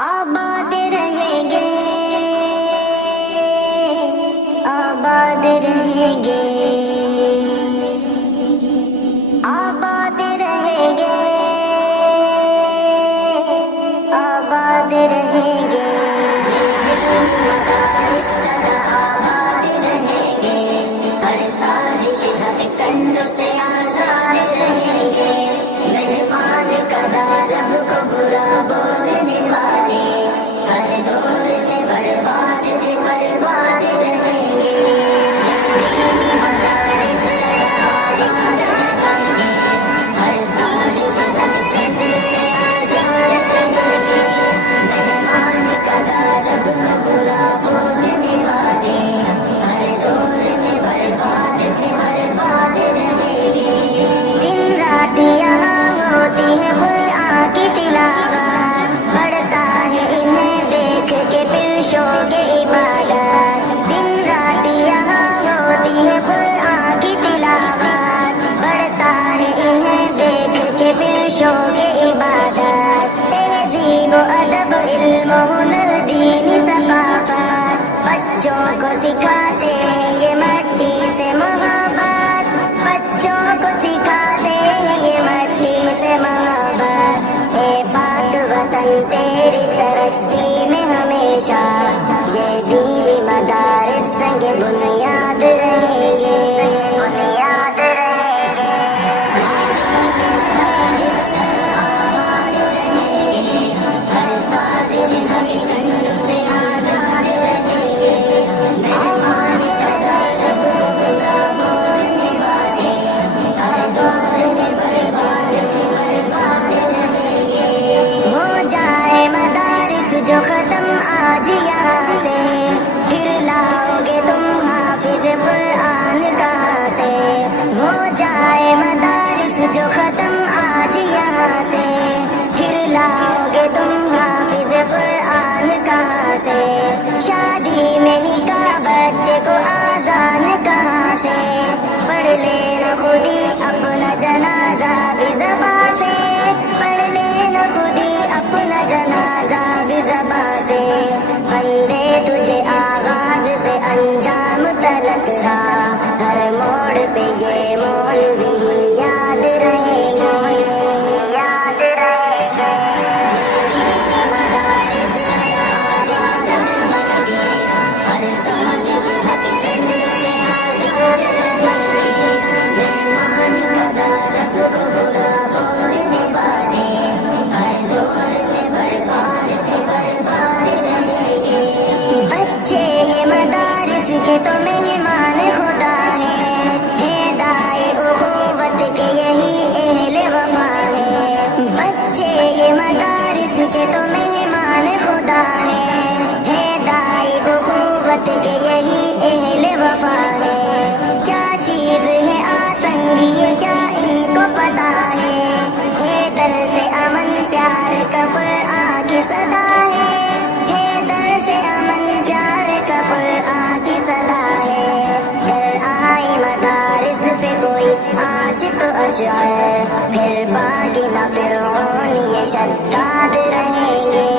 آباد رہیں گے، آباد رہیں گے، آباد رہیں گے، آباد رہیں گے، مدارس طرح آباد رہیں گے، ہر سازش حق کنڈوں سے آزاد رہیں گے، مہمان قضا رب کو برا بولنے والے ہر دور میں برباد تھے، برباد رہیں گے، مدارس طرح آزاد رہیں گے، ہر سازش حق کنڈوں سے آزاد رہیں گے، مہمان قضا رب کو برا بولنے والے ہر دور میں برباد تھے، برباد رہیں گے، دن رات یہاں ہوتی ہے قرآن کی تلاوت، بڑھتا ہے انہیں دیکھ کے پھر شوق عبادت، دن رات یہاں ہوتی ہے قرآن کی تلاوت، بڑھتا ہے انہیں دیکھ کے پھر شوق عبادت، تہذیب و ادب علم و ہنر دینی ثقافت، بچوں کو سکھاتے ہیں یہ مٹی سے محبت، بچوں کو سکھاتے ہیں یہ مٹی سے محبت، اے پاک وطن تیری ترقی میں ہمیشہ یہ دینی مدارس سنگ بنیاد رہیں گے، بنیاد رہیں گے، آباد رہیں گے، ہر سازش حق کنڈوں سے آزاد رہیں گے، مہمان قضا رب کو برا بولنے والے ہر دور میں برباد تھے، برباد رہیں گے، ہو جائے مدارس جو ختم آج یہاں سے، پھر لاؤ گے تم حافظ قرآن کہاں سے، ہو جائے مدارس جو ختم آج یہاں سے، پھر لاؤ گے تم حافظ قرآن کہاں سے، شادی میں نکاح بچے کو آذان کہاں سے، پڑھ لینا خودی اپنا جنازہ بھی زباں سے، پڑھ لینا خودی اپنا جنازہ بھی زباں سے، بندے تجھے آغاز سے انجام تلک کا ہر موڑ پہ یہ مولوی یاد رہیں گے، یاد رہیں گے، مدارس طرح آزاد رہیں گے، ہر سازش حق کنڈوں سے آزاد رہیں گے، مہمان قضا رب کو برا بولنے والے ہر دور میں برباد تھے، برباد رہیں گے، بچے یہ مدارس کے تو مہمان خدا ہیں، ہدایے اخوت کے یہی اہل وفا ہیں، بچے یہ مدارس کے تو مہمان خدا ہیں، ہدایے اخوت کے یہی اہل وفا ہیں، کیا چیز ہے آسنگی یہ کیا ان کو پتا ہے در سے امن پیار کا قرآن کی صدا ہے در سے امن پیار کا قرآن کی صدا ہے، در آئی مدارس پہ کوئی آج تو اشعار، پھر باقی نہ فرعون یہ شداد رہیں گے،